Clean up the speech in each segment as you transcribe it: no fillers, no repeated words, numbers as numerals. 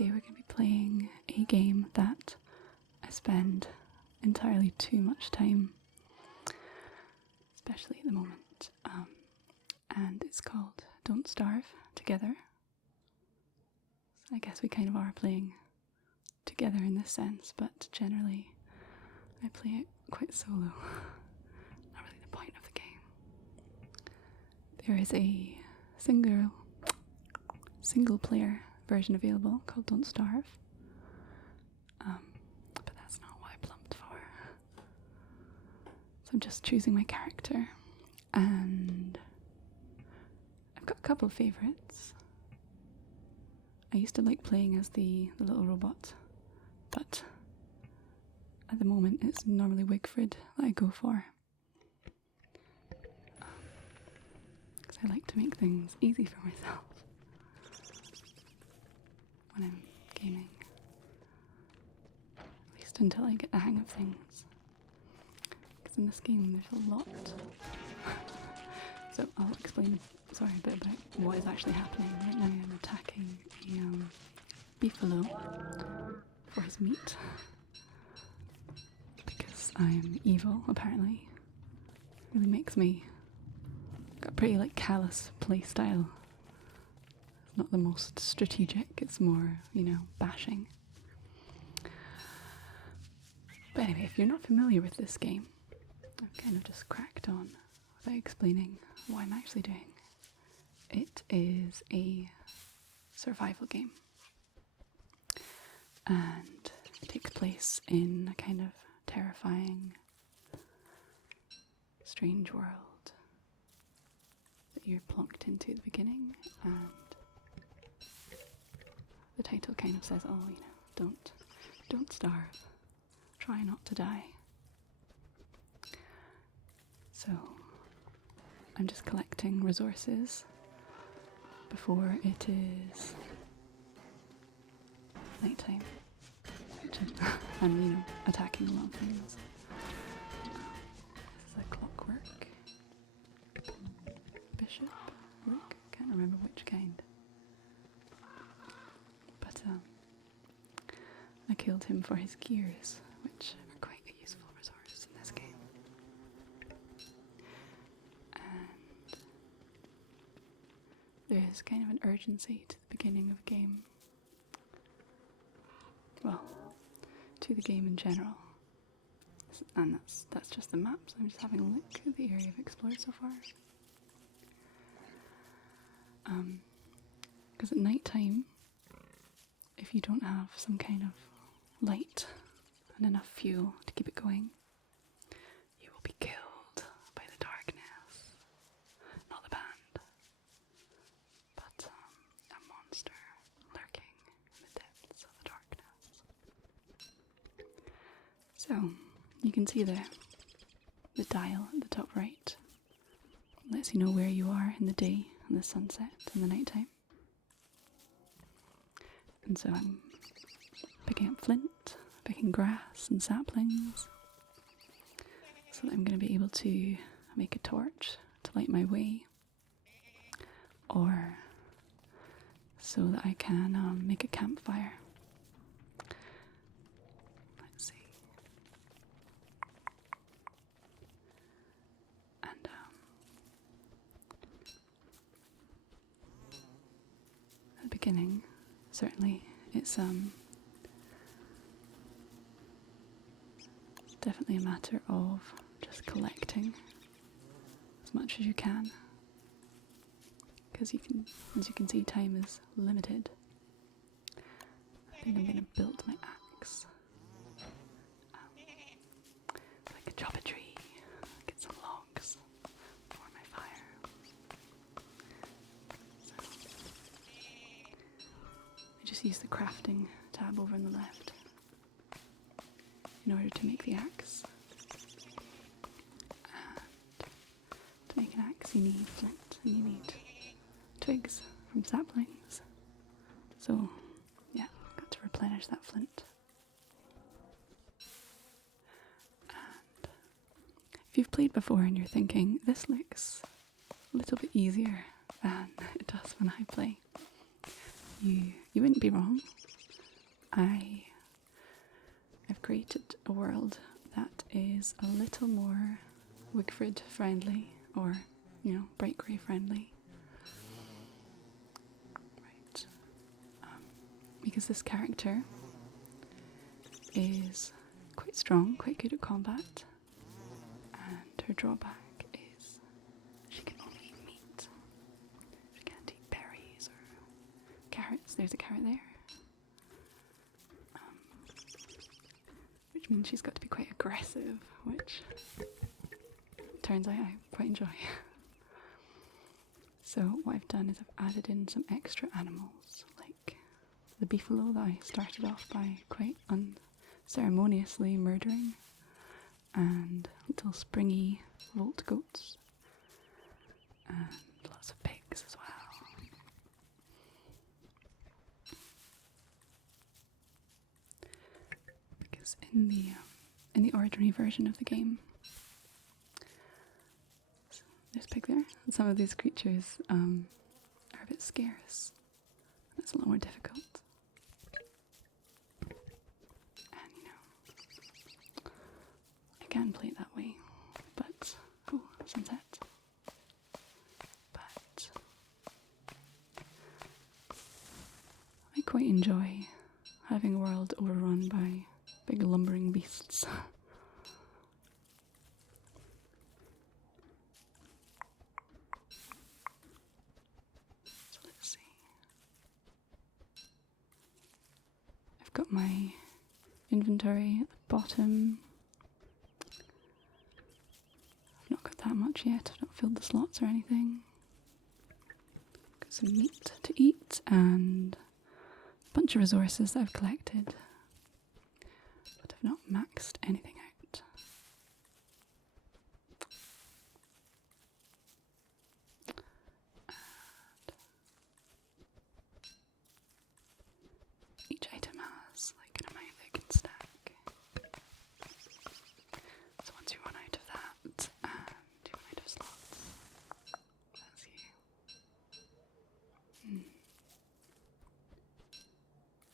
Today we're going to be playing a game that I spend entirely too much time, especially at the moment, and it's called Don't Starve Together. So I guess we kind of are playing together in this sense, but generally I play it quite solo. Not really the point of the game. There is a single player version available called Don't Starve, but that's not what I plumped for. So I'm just choosing my character, and I've got a couple of favourites. I used to like playing as the little robot, but at the moment it's normally Wigfrid that I go for, because I like to make things easy for myself when I'm gaming, at least until I get the hang of things, because in this game there's a lot. So I'll explain a bit about what is actually happening. Right now I'm attacking a beefalo for his meat, because I'm evil apparently. It really makes me got a pretty callous play style. It's not the most strategic, it's more, bashing. But anyway, if you're not familiar with this game, I've kind of just cracked on without explaining what I'm actually doing. It is a survival game, and it takes place in a kind of terrifying, strange world that you're plonked into at the beginning, and the title kind of says, don't starve, try not to die. So I'm just collecting resources before it is nighttime, and attacking a lot of things. This is a clockwork bishop rook, can't remember which kind, but I killed him for his gears, which are quite a useful resource in this game. There's kind of an urgency to the beginning of a game. Well, to the game in general. And that's just the map, so I'm just having a look at the area I've explored so far. Because at night time, if you don't have some kind of light and enough fuel to keep it going, you will be killed by the darkness. Not the band, but a monster lurking in the depths of the darkness. So you can see the dial at the top right. It lets you know where you are in the day, in the sunset, and the nighttime. And so I'm picking up flint, picking grass and saplings, so that I'm going to be able to make a torch to light my way, or so that I can make a campfire. Let's see. And at the beginning, certainly it's definitely a matter of just collecting as much as you can, because as you can see, time is limited. I think I'm going to build my axe. So I can chop a tree, get some logs for my fire. So I just use the crafting tab over on the left in order to make the axe. And to make an axe you need flint, and you need twigs from saplings. So yeah, got to replenish that flint. And if you've played before and you're thinking, this looks a little bit easier than it does when I play, you wouldn't be wrong. I've created a world that is a little more Wigfrid friendly, or, you know, bright grey friendly. Right. Because this character is quite strong, quite good at combat, and her drawback is she can only eat meat. She can't eat berries or carrots. There's a carrot there. Which means she's got to be quite aggressive, which turns out I quite enjoy. So what I've done is I've added in some extra animals, like the beefalo that I started off by quite unceremoniously murdering, and little springy volt goats, and lots of pigs as well. Because in the ordinary version of the game, there's a pig there. Some of these creatures are a bit scarce. It's a lot more difficult. And you know, I can play it that way, but oh, sunset. But I quite enjoy having a world overrun by big lumbering beasts. So let's see. I've got my inventory at the bottom. I've not got that much yet. I've not filled the slots or anything. Got some meat to eat and a bunch of resources that I've collected, but I've not maxed anything out. And each item has like an amount they can stack. So once you run out of that and you run out of slots, that's you.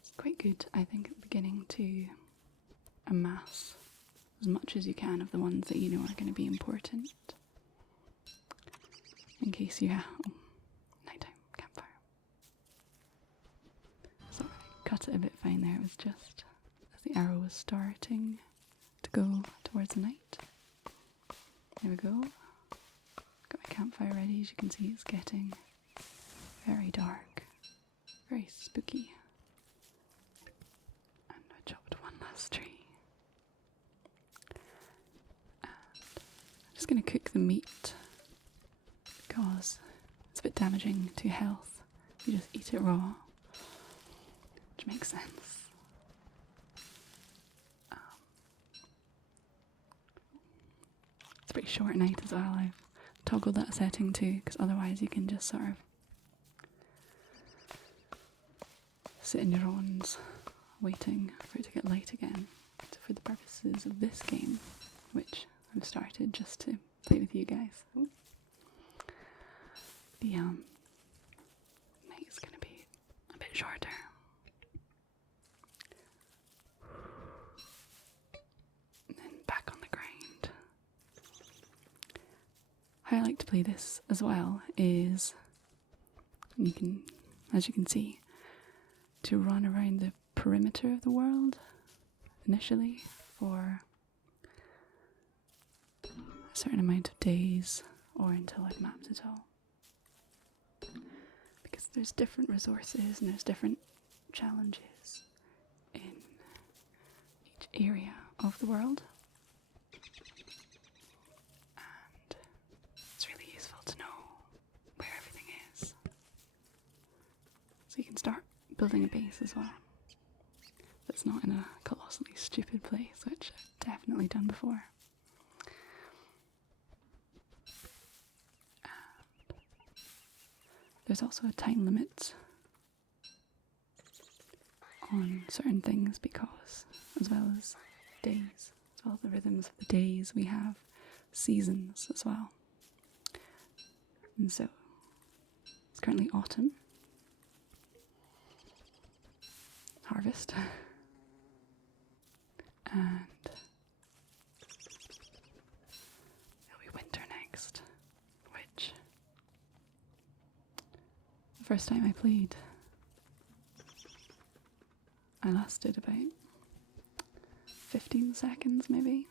It's quite good, I think, at the beginning to amass as much as you can of the ones that you know are going to be important, in case you have nighttime campfire. So I cut it a bit fine there. It was just as the arrow was starting to go towards the night. There we go. Got my campfire ready. As you can see, it's getting very dark, very spooky. And I chopped one last tree. And I'm just going to cook the meat because it's a bit damaging to your health if you just eat it raw, which makes sense. It's pretty short night as well. I've toggled that setting too, because otherwise you can just sort of sit in your owns waiting for it to get light again. So for the purposes of this game, which I've started just to play with you guys, the night is going to be a bit shorter. And then back on the grind. How I like to play this as well is, you can, as you can see, to run around the perimeter of the world initially for a certain amount of days, or until I've mapped it all. Because there's different resources and there's different challenges in each area of the world. And it's really useful to know where everything is. So you can start building a base as well. That's not in a colossally stupid place, which I've definitely done before. There's also a time limit on certain things because, as well as days, as well as the rhythms of the days, we have seasons as well. And so, it's currently autumn. Harvest. and it'll be winter next, which the first time I played, I lasted about 15 seconds maybe.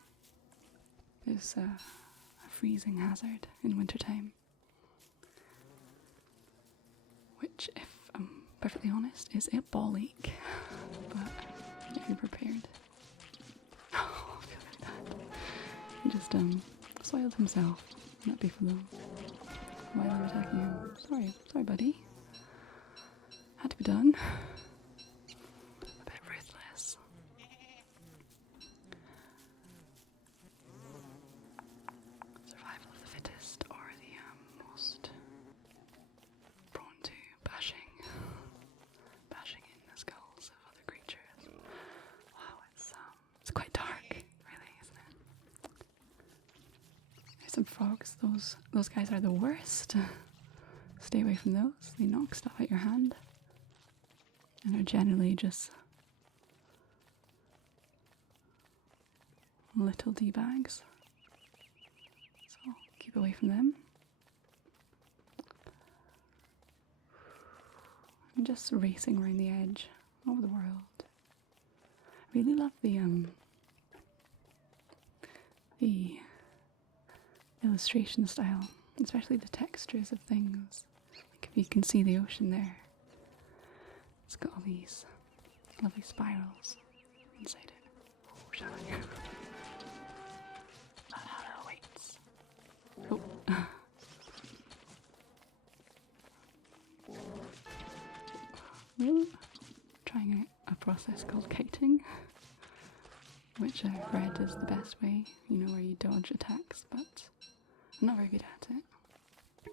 There's a freezing hazard in wintertime, which, if I'm perfectly honest, is a ball ache, but if you're prepared. Oh, I feel really bad. He just soiled himself in that beefalo while I was attacking him. Sorry buddy. Had to be done. A bit ruthless. Survival of the fittest, or the most prone to bashing in the skulls of other creatures. Wow, it's quite dark, really, isn't it? There's some frogs. Those guys are the worst. Stay away from those. They knock stuff out your hand, and they're generally just little D-bags. So keep away from them. I'm just racing around the edge of the world. I really love the illustration style, especially the textures of things. Like if you can see the ocean there, it's got all these lovely spirals inside it. Oh, shall I? Hello, waits. Oh. Well, trying out a process called kiting, which I've read is the best way, where you dodge attacks, but I'm not very good at it. I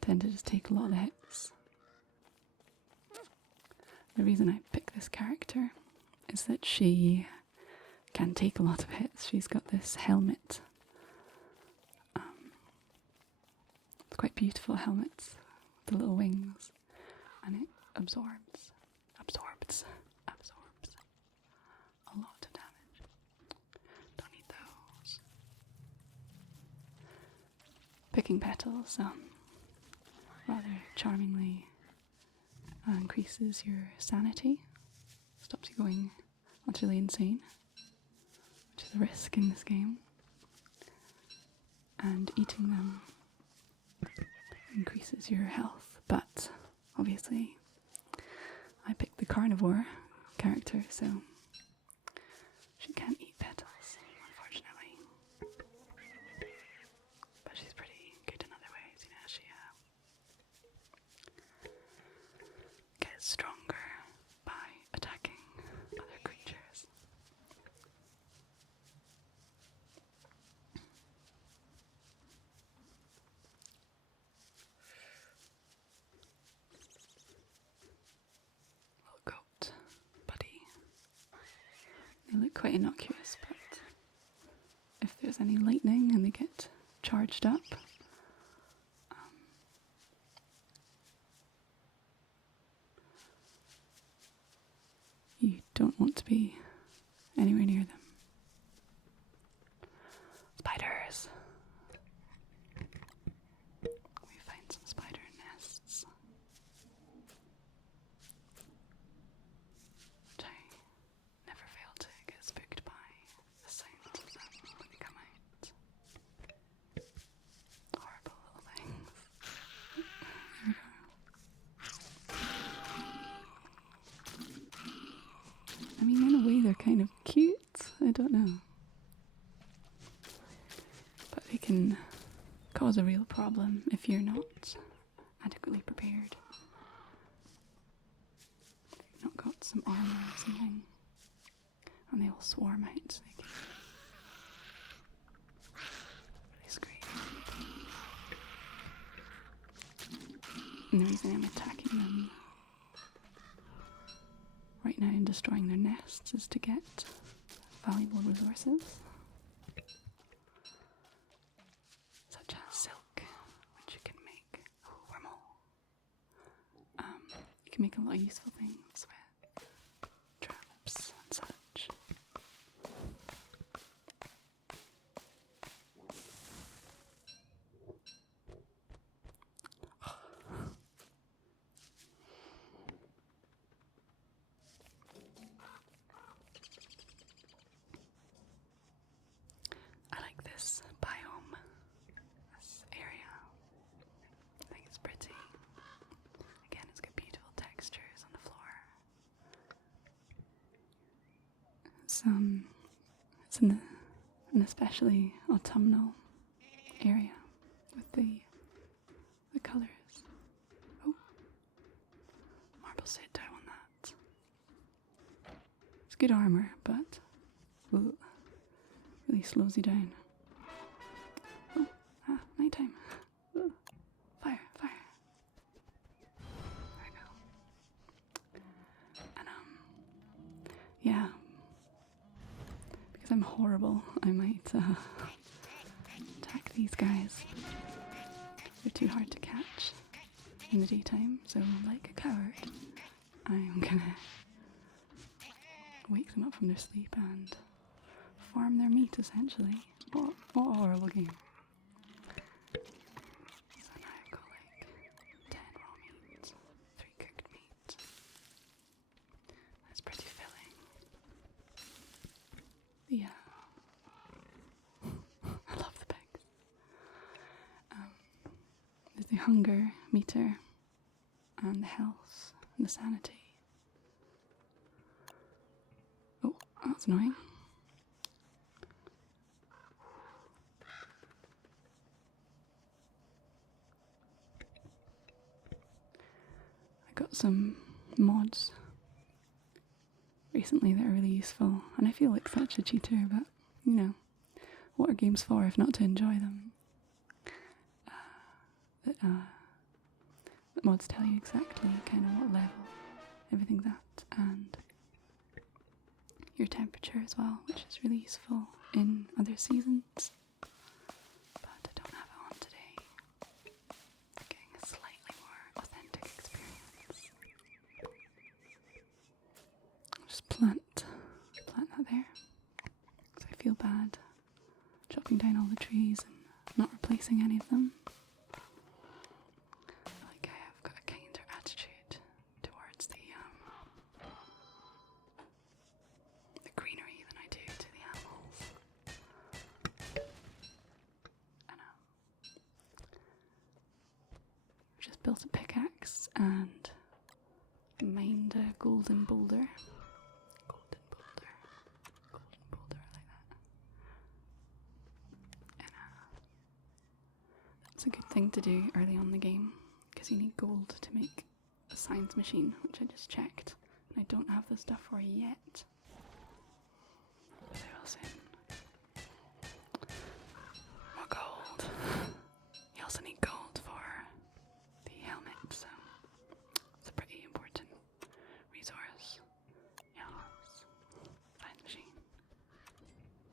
tend to just take a lot of the hits. The reason I pick this character is that she can take a lot of hits. She's got this helmet. It's quite beautiful helmets with the little wings, and it absorbs a lot of damage. Don't need those. Picking petals rather charmingly increases your sanity, stops you going utterly insane, which is a risk in this game. And eating them increases your health, but obviously I picked the carnivore character, so she can't eat petals, unfortunately. But she's pretty good in other ways, she gets stronger by attacking other creatures. Little goat buddy. They look quite innocuous, but if there's any lightning and they get charged up, you don't want to be anywhere near them. Spiders. We find some spider nests, which I never fail to get spooked by the sounds of them when they come out. Horrible little things. There we go. I mean, in a way they're kind of cute. I don't know. But they can cause a real problem if you're not adequately prepared. If you've not got some armor or something, and they all swarm out, so they can really scream. And the reason I'm attacking them right now and destroying their nests is to get valuable resources, such as silk, which you can make wormhole. You can make a lot of useful things with traps and such. it's in an especially autumnal area with the colours. Oh, marble sit down on that. It's good armour, but really slows you down. Oh, nighttime. Oh, fire. There we go. And yeah, because I'm horrible, I might attack these guys. They're too hard to catch in the daytime, so like a coward, I'm gonna wake them up from their sleep and farm their meat, essentially. What a horrible game. So now I've got like 10 raw meat, 3 cooked meat. That's pretty filling. Yeah. I love the pigs. There's the hunger meter and the health and the sanity. Oh, that's annoying. I got some mods recently that are really useful, and I feel like such a cheater, but you know, what are games for if not to enjoy them? The mods tell you exactly kind of what level everything's at and your temperature as well, which is really useful in other seasons. But I don't have it on today. Getting a slightly more authentic experience. I'll just plant that there. Because I feel bad chopping down all the trees and not replacing any of them. Like I have got a kinder attitude towards the greenery than I do to the animals. And I've just built a pickaxe and mined a golden boulder. Golden boulder, I like that. And that's a good thing to do early on in the game, because you need gold to make a science machine, which I just checked, and I don't have the stuff for yet. So we'll soon. More gold. You also need gold for the helmet, so it's a pretty important resource. Yes. Science machine.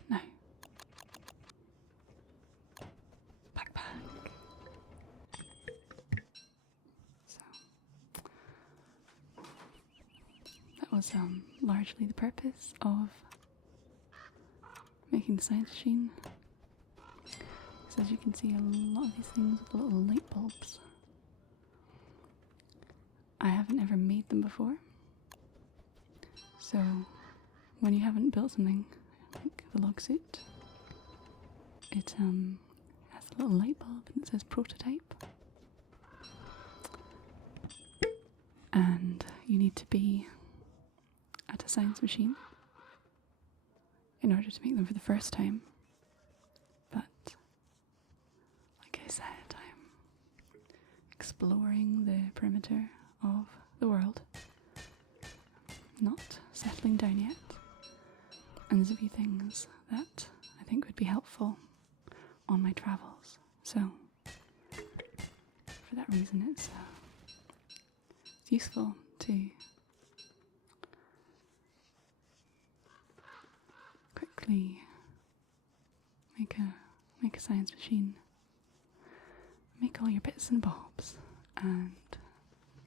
Now. Backpack. So that was largely the purpose of making the science machine. So as you can see, a lot of these things with little light bulbs. I haven't ever made them before. So when you haven't built something like the log suit, it has a little light bulb and it says prototype. And you need to be at a science machine in order to make them for the first time. But like I said, I'm exploring the perimeter of the world, not settling down yet, and there's a few things that I think would be helpful on my travels. So for that reason, it's useful to quickly make a science machine, make all your bits and bobs, and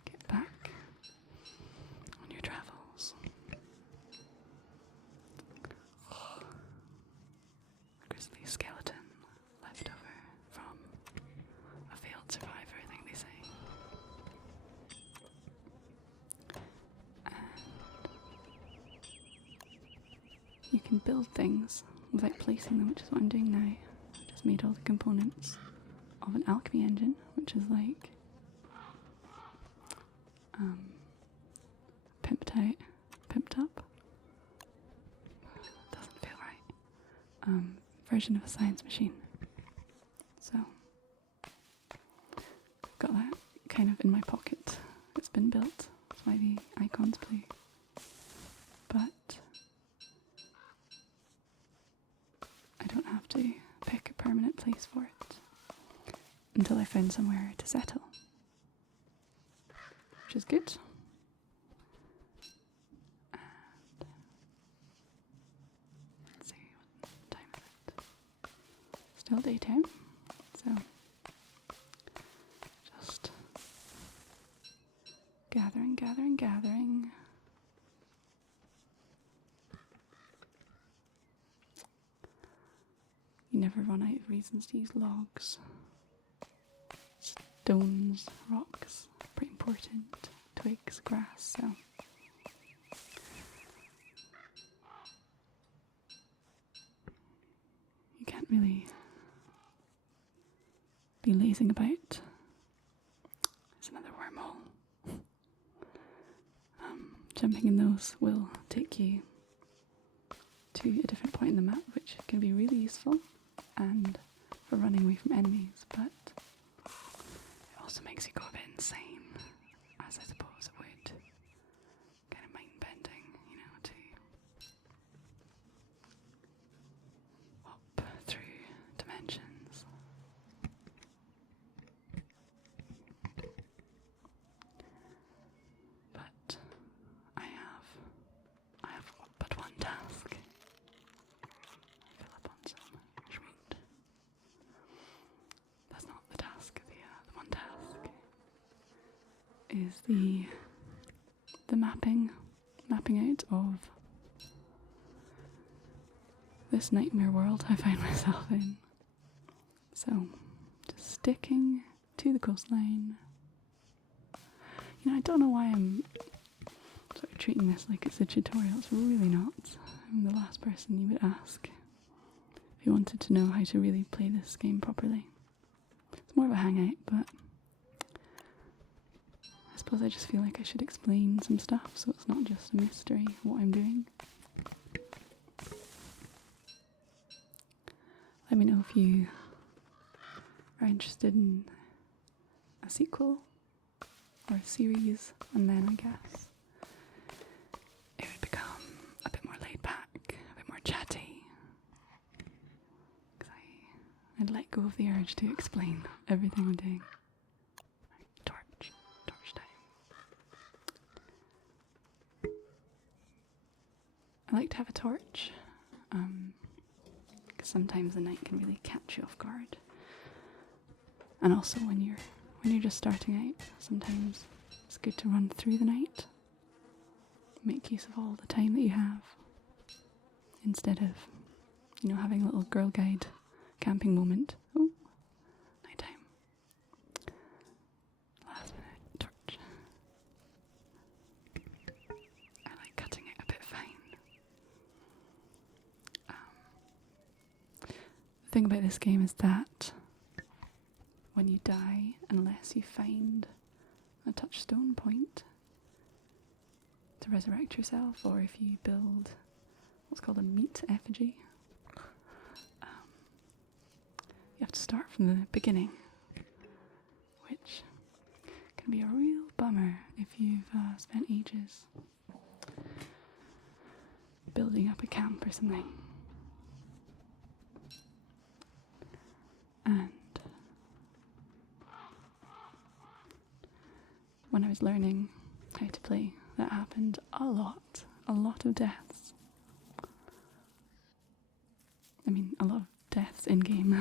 get back on your travels. Grizzly skeleton left over from a failed survivor, I think they say. You can build things without placing them, which is what I'm doing now. I've just made all the components of an alchemy engine, which is like pimped up version of a science machine. So I've got that kind of in my pocket. It's been built. That's why the icon's blue. But I don't have to pick a permanent place for it until I find somewhere to settle, which is good. And let's see, what time is it? Still daytime, so just gathering. You never run out of reasons to use logs. Stones, rocks, pretty important. Twigs, grass, so. You can't really be lazing about. There's another wormhole. Jumping in those will take you to a different point in the map, which can be really useful and for running away from enemies, but it also makes you go a bit insane, as I suppose it would. Kind of mind bending, you know, to hop through dimensions. But I have but one task. Fill up on some sweet. That's not the task. The one task is the mapping out of this nightmare world I find myself in. So, just sticking to the coastline. You know, I don't know why I'm sort of treating this like it's a tutorial. It's really not. I'm the last person you would ask if you wanted to know how to really play this game properly. It's more of a hangout, but I suppose I just feel like I should explain some stuff so it's not just a mystery what I'm doing. Let me know if you are interested in a sequel or a series, and then I guess it would become a bit more laid back, a bit more chatty. Because I'd let go of the urge to explain everything I'm doing. Torch time. I like to have a torch, because sometimes the night can really catch you off guard. And also when you're just starting out, sometimes it's good to run through the night. Make use of all the time that you have. Instead of, you know, having a little Girl Guide camping moment. Oh, nighttime. Last minute torch. I like cutting it a bit fine. The thing about this game is that when you die, unless you find a touchstone point to resurrect yourself, or if you build what's called a meat effigy, you have to start from the beginning, which can be a real bummer if you've spent ages building up a camp or something. And when I was learning how to play, that happened a lot of deaths. I mean, a lot of deaths in game. I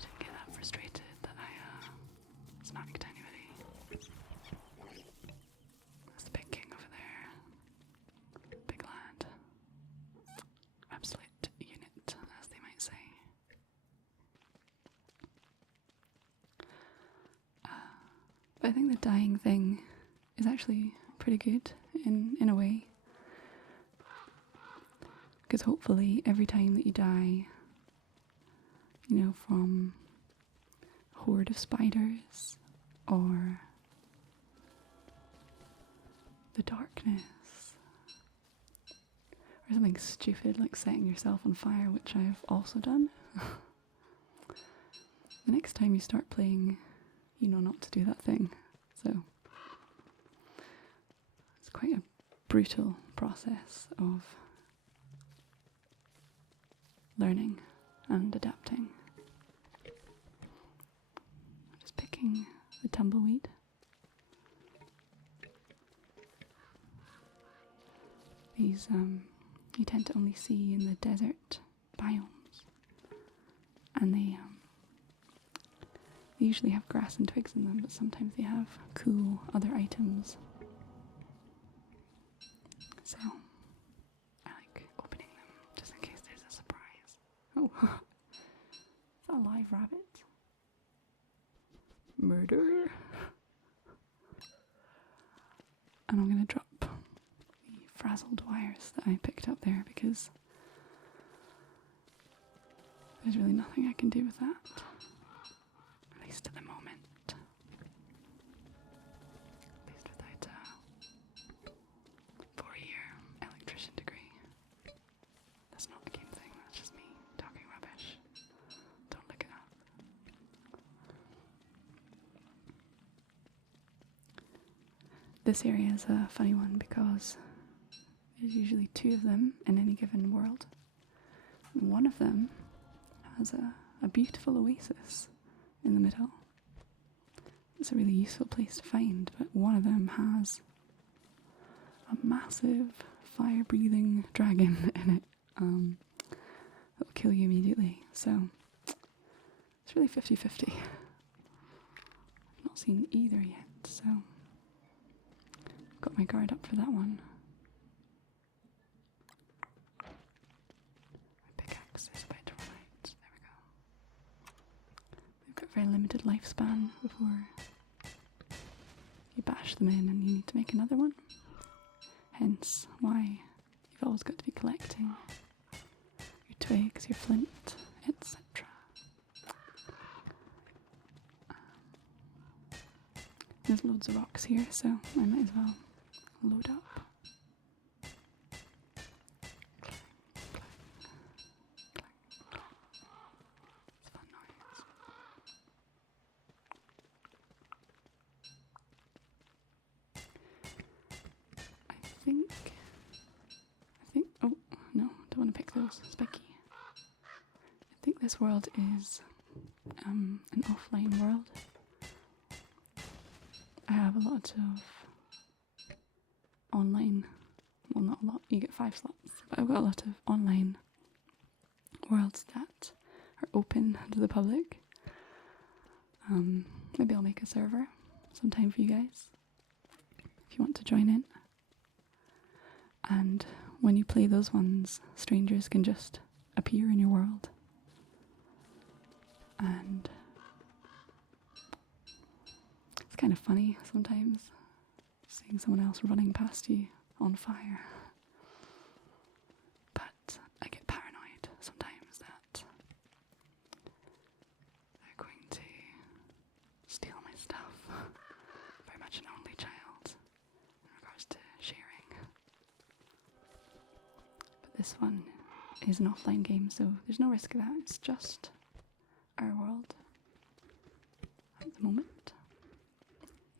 didn't get that frustrated that I smacked anybody. That's the big king over there. Big lad. Absolute unit, as they might say. But I think the dying thing is actually pretty good in a way. Because hopefully every time that you die, you know, from a horde of spiders or the darkness, Or something stupid like setting yourself on fire, which I've also done. The next time you start playing, you know not to do that thing. So it's quite a brutal process of learning and adapting. Just picking the tumbleweed. These you tend to only see in the desert biomes, and they usually have grass and twigs in them, but sometimes they have cool other items. So I like opening them just in case there's a surprise. Oh, is that a live rabbit? Murder. And I'm going to drop the frazzled wires that I picked up there because there's really nothing I can do with that. At least at the moment. At least without a 4-year electrician degree. That's not a game thing, that's just me talking rubbish. Don't look it up. This area is a funny one because there's usually 2 of them in any given world. And one of them has a beautiful oasis in the middle. It's a really useful place to find, but one of them has a massive fire-breathing dragon in it that will kill you immediately. So it's really 50-50. I've not seen either yet, so I've got my guard up for that one. My pickaxe is about to run out. There we go. They've got a very limited lifespan before you bash them in and you need to make another one. Hence why you've always got to be collecting your twigs, your flint, etc. There's loads of rocks here, so I might as well load up. It's a fun noise. I think, oh no, don't want to pick those, spiky. I think this world is an offline world. I have a lot of online, well not a lot, you get 5 slots, but I've got a lot of online worlds that are open to the public. Maybe I'll make a server sometime for you guys, if you want to join in. And when you play those ones, strangers can just appear in your world. And it's kind of funny sometimes, seeing someone else running past you on fire. But I get paranoid sometimes that they're going to steal my stuff. Very much an only child in regards to sharing. But this one is an offline game, so there's no risk of that. It's just our world at the moment.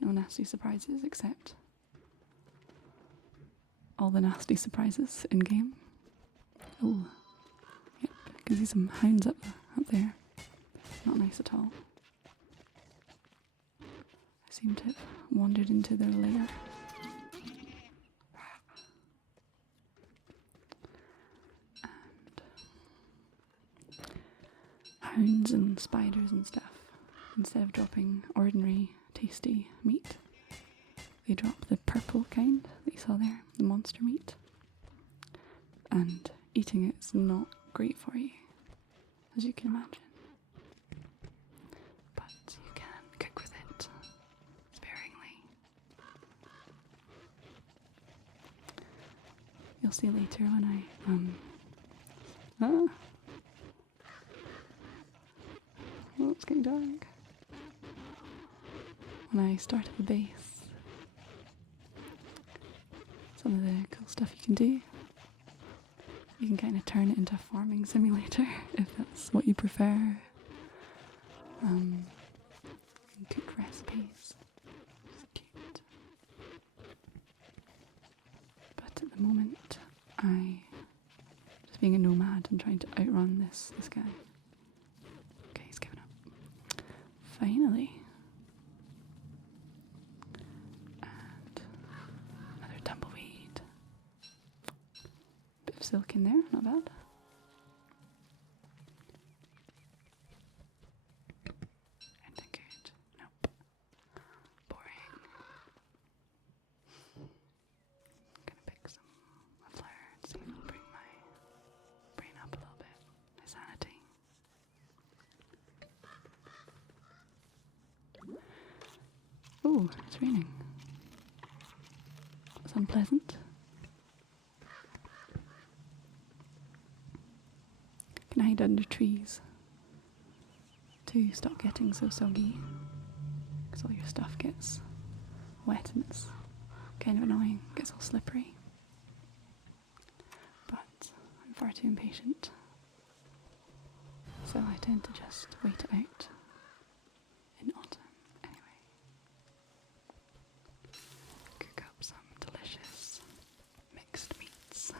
No nasty surprises, except all the nasty surprises in game. Oh, yep, I can see some hounds up there. Not nice at all. I seem to have wandered into their lair. And hounds and spiders and stuff, instead of dropping ordinary tasty meat, they drop the purple kind that you saw there, the monster meat. And eating it is not great for you, as you can imagine. But you can cook with it sparingly. You'll see later when oh, it's getting dark. When I started the base, some of the cool stuff you can do. can kind of turn it into a farming simulator if that's what you prefer. Cook recipes. It's cute. But at the moment, just being a nomad and trying to outrun this guy. Okay, he's given up. Finally. And another tumbleweed. Bit of silk in there, not bad. Anything good? Nope. Boring. I'm gonna pick some flower and see if it'll bring my brain up a little bit. My sanity. Oh, it's raining. That's unpleasant. Can hide under trees to stop getting so soggy, because all your stuff gets wet and it's kind of annoying, it gets all slippery. But I'm far too impatient, so I tend to just wait it out in autumn anyway. Cook up some delicious mixed meats.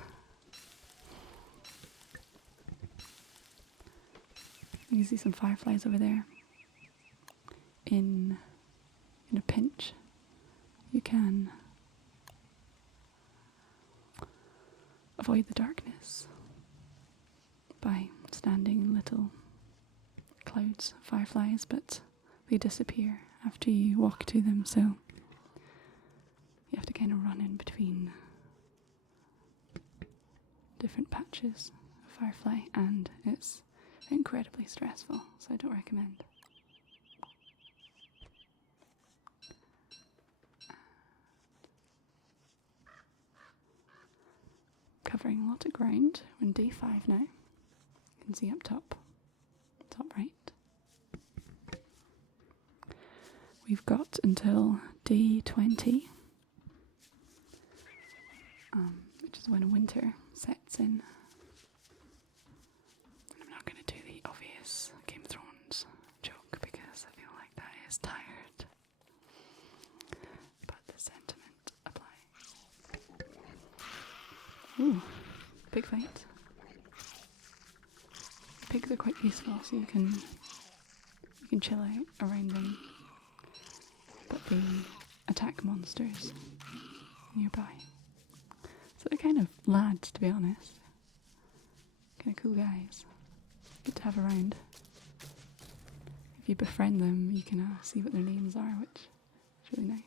You can see some fireflies over there. In a pinch, you can avoid the darkness by standing in little clouds of fireflies, but they disappear after you walk to them, so you have to kind of run in between different patches of firefly, and it's incredibly stressful, so I don't recommend. Covering a lot of ground. We're in day 5 now. You can see up top right. We've got until day 20, which is when winter sets in. I'm not going to do the obvious Game of Thrones joke because I feel like that is tired. But the sentiment applies. Ooh, pig fight. Pigs are quite peaceful, so you can chill out around them. But they attack monsters nearby. So they're kind of lads, to be honest. Kind of cool guys. Good to have around. If you befriend them, you can see what their names are, which is really nice.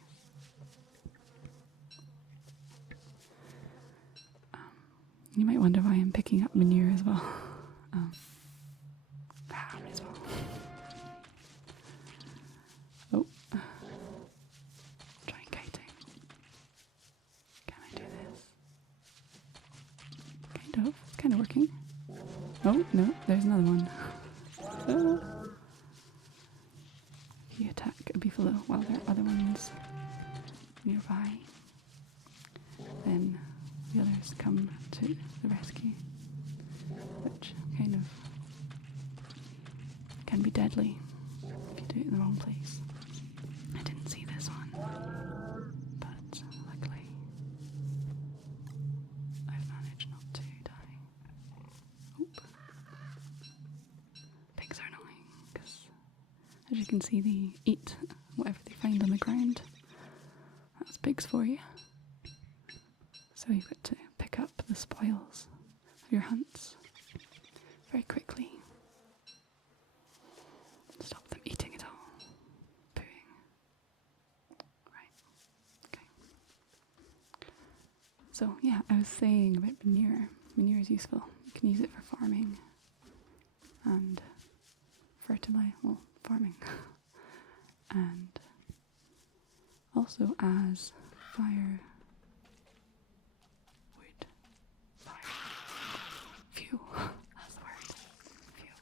You might wonder why I'm picking up manure as well. Might as well. Oh. Trying kiting. Can I do this? Kind of. It's kind of working. Oh, no, there's another one. If you attack a beefalo while there are other ones nearby, then the others come to the rescue, which kind of can be deadly if you do it in the wrong place. I didn't see this one, but luckily I've managed not to die. Oop. Pigs are annoying because, as you can see, they eat whatever they find on the ground. That's pigs for you. So you've got to pick up the spoils of your hunts very quickly. Stop them eating it all. Pooing. Right. Okay. So yeah, I was saying about manure. Manure is useful. You can use it for farming and farming. And also as fire fuel. That's the word. Fuel.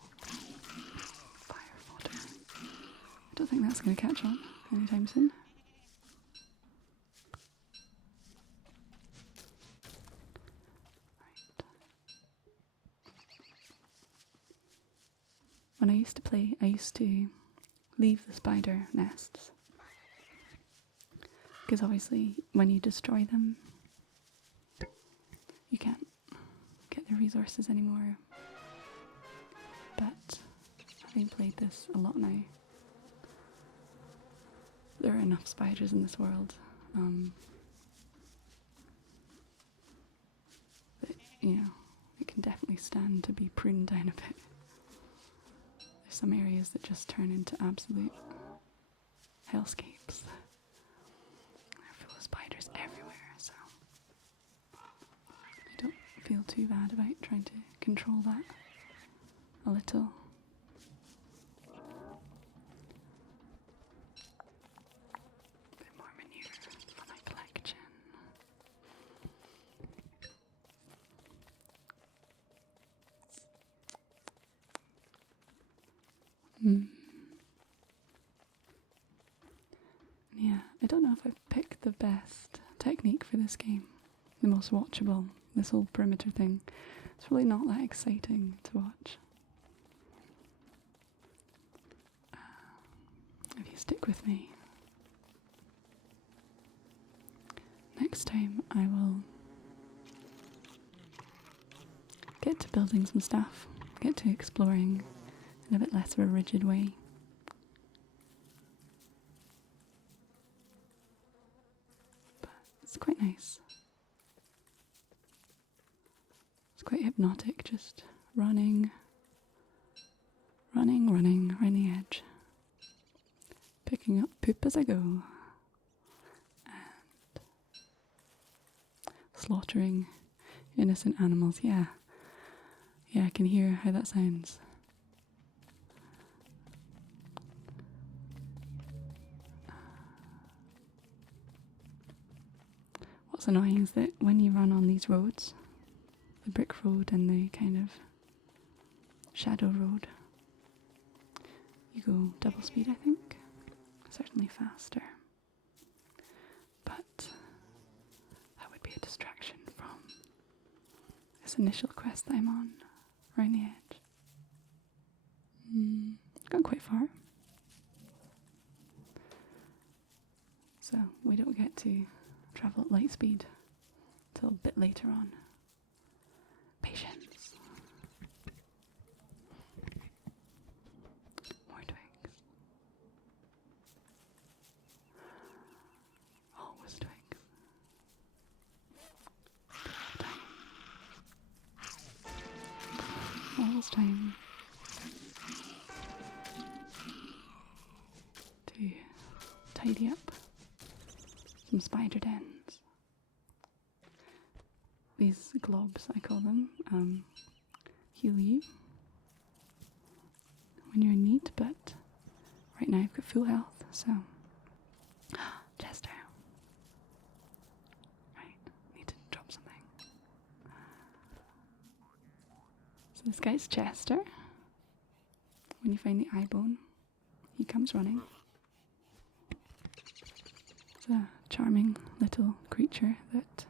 Fire fodder. I don't think that's going to catch on anytime soon. Right. when I used to play, I used to leave the spider nests. Because obviously when you destroy them, you can't get the resources anymore. But having played this a lot now, there are enough spiders in this world that, you know, it can definitely stand to be pruned down a bit. There's some areas that just turn into absolute hellscapes. They're full of spiders everywhere, so I don't feel too bad about trying to control that a little. Bit more manure for my collection. Yeah, I don't know if I've picked the best technique for this game, the most watchable, this whole perimeter thing. It's really not that exciting to watch. If you stick with me, next time I will get to building some stuff, get to exploring in a bit less of a rigid way. But it's quite nice. It's quite hypnotic, just running around the edge, picking up poop as I go, and slaughtering innocent animals. Yeah, I can hear how that sounds. What's annoying is that when you run on these roads, the brick road and the kind of shadow road, you go double speed, I think. Certainly faster. But that would be a distraction from this initial quest that I'm on, around the edge. Gone quite far. So we don't get to travel at light speed till a bit later on. Patience. More twigs. Always twigs. Always time to tidy up some spider dens. These globs, I call them, heal you when you're in need, but right now I've got full health, so Chester. Right, need to drop something. So this guy's Chester. When you find the eye bone, he comes running. It's a charming little creature that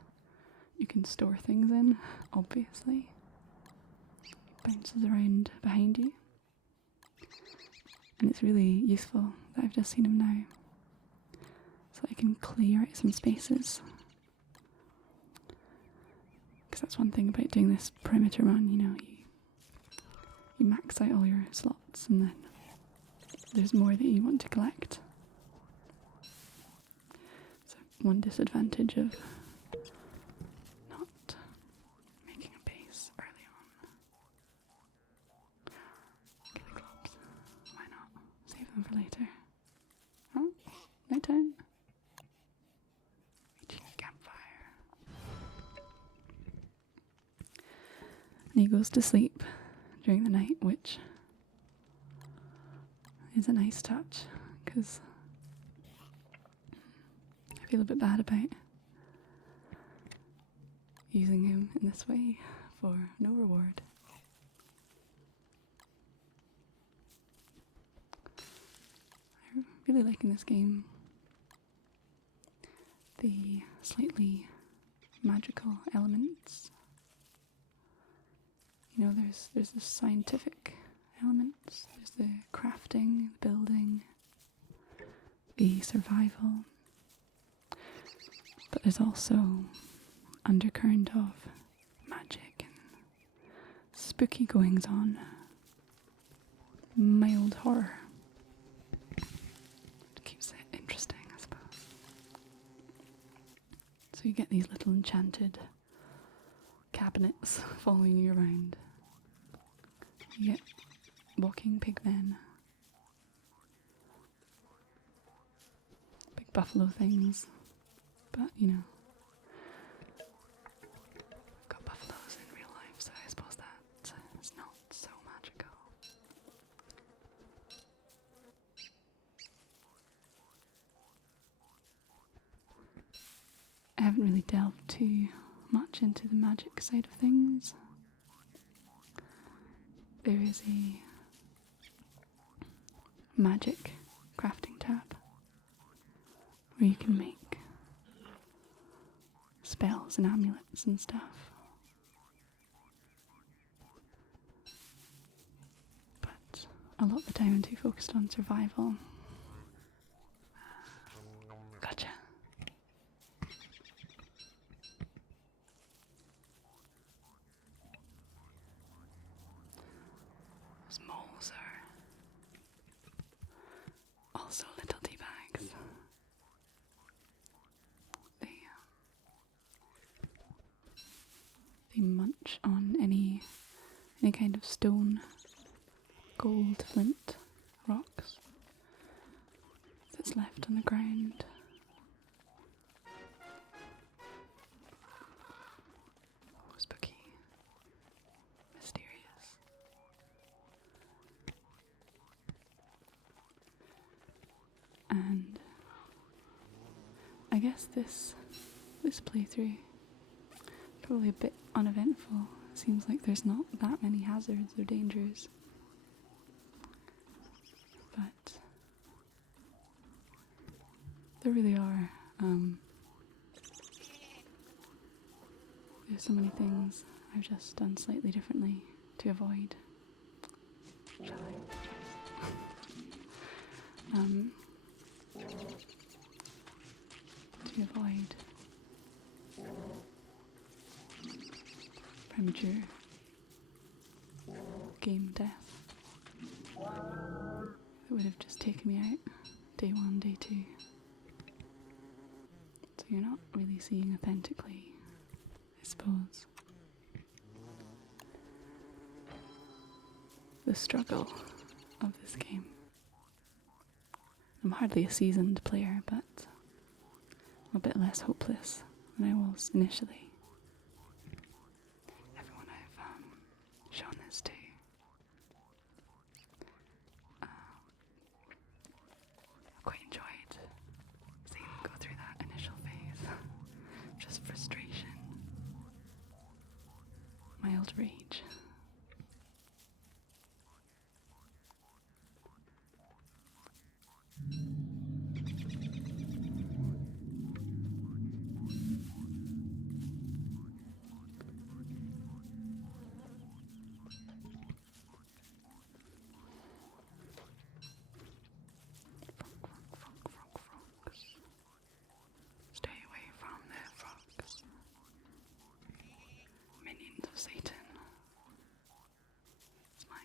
you can store things in, obviously. Bounces around behind you. And it's really useful that I've just seen him now. So I can clear out some spaces. Because that's one thing about doing this perimeter run, you know, you max out all your slots and then there's more that you want to collect. So one disadvantage of not making a base early on. Get the clubs. Why not? Save them for later. Oh, night time. Reaching a campfire. And he goes to sleep during the night, which is a nice touch, because I feel a bit bad about using him in this way for no reward. I'm really liking this game. The slightly magical elements. You know, there's this scientific elements. There's the crafting, the building, the survival. But there's also undercurrent of magic and spooky goings on. Mild horror. It keeps it interesting, I suppose. So you get these little enchanted cabinets following you around. You get walking pigmen. Big buffalo things. But, you know, I've got buffaloes in real life, so I suppose that is not so magical. I haven't really delved too much into the magic side of things. There is a magic crafting tab where you can make spells and amulets and stuff. But a lot of the time I'm too focused on survival. Gotcha. Those moles are also little tea bags. They munch on any kind of stone, gold, flint, rocks that's left on the ground. Oh, spooky. Mysterious. And I guess this playthrough probably a bit uneventful. Seems like there's not that many hazards or dangers. But there really are. There's so many things I've just done slightly differently to avoid. Shall I? To avoid premature game death. It would have just taken me out day 1, day 2. So you're not really seeing authentically, I suppose, the struggle of this game. I'm hardly a seasoned player, but I'm a bit less hopeless than I was initially. Everyone I've shown this to, I've quite enjoyed seeing them go through that initial phase. Just frustration, mild rage. Stay away from the frogs. Minions of Satan. It's my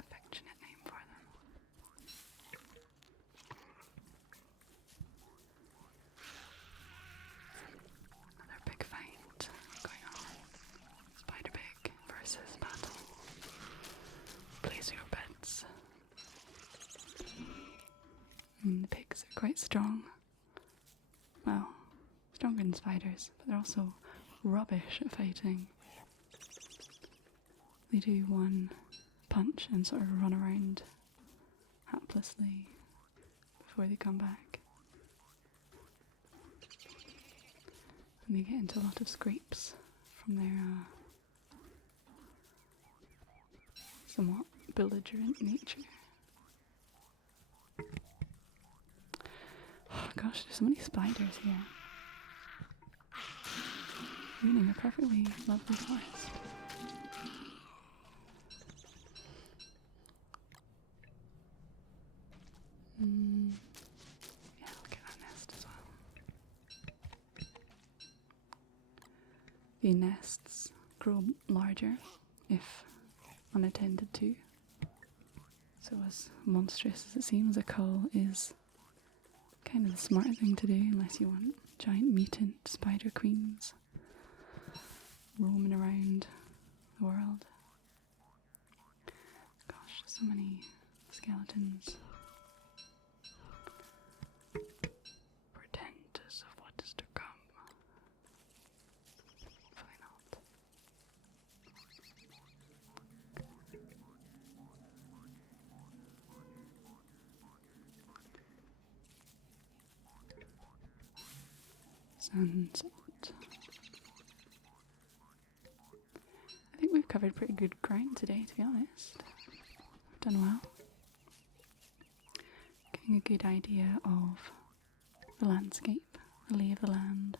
affectionate name for them. Another big fight going on. Spider pig versus battle. Place your bets. The pigs are quite strong. Well, stronger than spiders, but they're also rubbish at fighting. They do one punch and sort of run around haplessly before they come back. And they get into a lot of scrapes from their somewhat belligerent nature. Oh gosh, there's so many spiders here. Ruining a perfectly lovely forest. maybe nests grow larger if unattended to. So as monstrous as it seems, a cull is kind of the smart thing to do, unless you want giant mutant spider queens roaming around the world. Gosh, so many skeletons. Portentous of what is to come. Hopefully not. Sunset. I think we've covered pretty good ground today, to be honest. We've done well. Getting a good idea of the landscape, the lay of the land.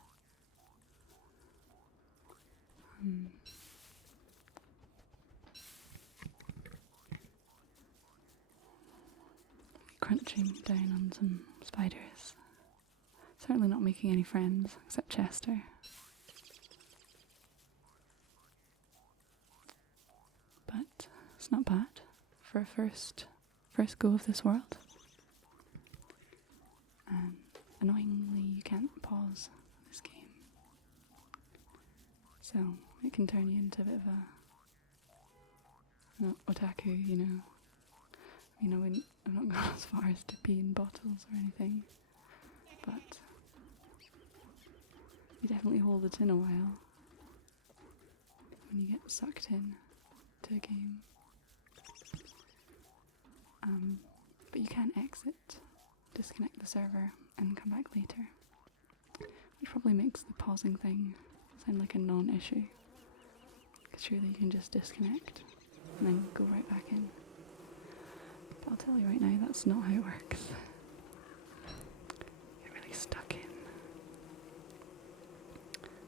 Crunching down on some spiders. Certainly not making any friends, except Chester. But it's not bad for a first go of this world. And annoyingly, you can't pause this game. So it can turn you into a bit of an otaku, you know. I mean, I'm not going as far as to pee in bottles or anything, but you definitely hold it in a while when you get sucked in to a game. But you can exit, disconnect the server, and come back later, which probably makes the pausing thing sound like a non-issue, because surely you can just disconnect and then go right back in. But I'll tell you right now, that's not how it works. You're really stuck in.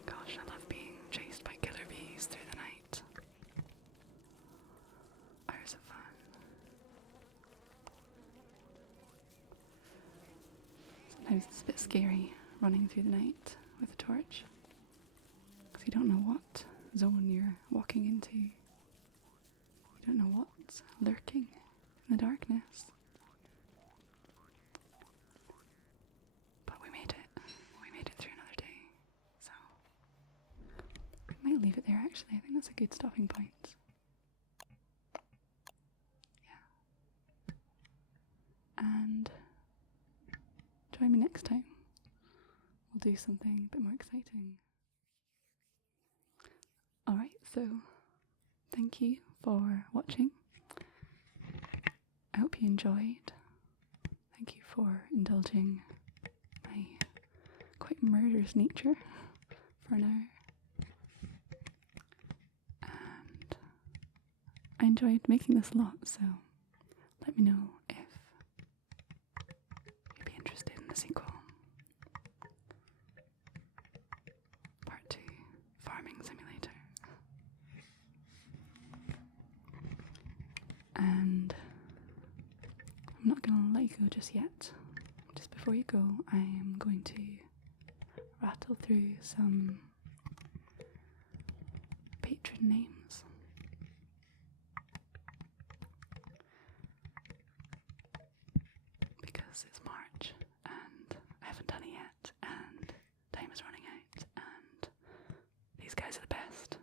Gosh, I love being chased by killer bees through the night. Hours of fun. Sometimes it's a bit scary running through the night with a torch, because you don't know what zone you're walking into. You don't know what's lurking in the darkness. But we made it. We made it through another day. So we might leave it there actually. I think that's a good stopping point. Yeah. And join me next time. We'll do something a bit more exciting. Alright, so thank you for watching. I hope you enjoyed. Thank you for indulging my quite murderous nature for an hour. And I enjoyed making this a lot, so let me know if you'd be interested in the sequel. Part 2, Farming Simulator. And I'm not going to let you go just yet. Just before you go, I am going to rattle through some patron names. Because it's March and I haven't done it yet and time is running out and these guys are the best.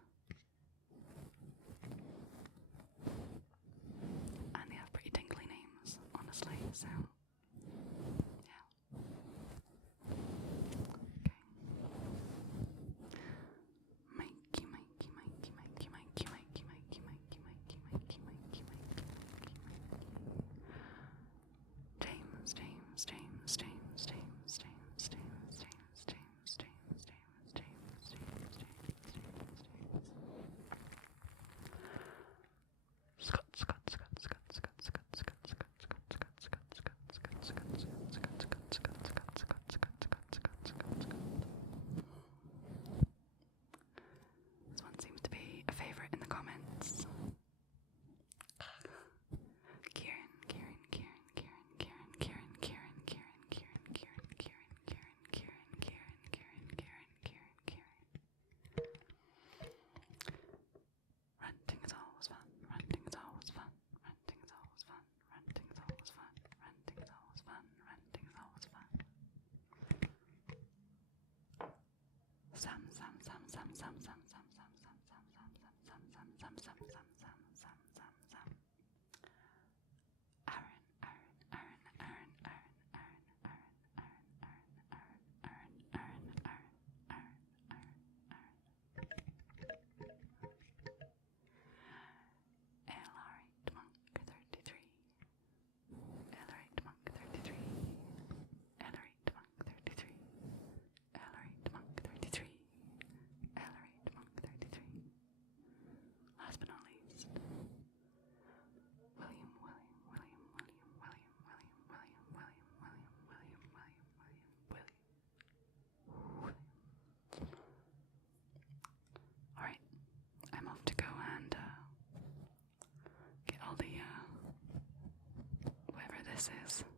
And they have pretty tingly names, honestly, so yeah. Okay. Mikey, Mikey, Mikey, Mikey, Mikey, Mikey, Mikey, Mikey, Mikey, Mikey, Mikey, Mikey, James, James, James, James, James, James, James. this is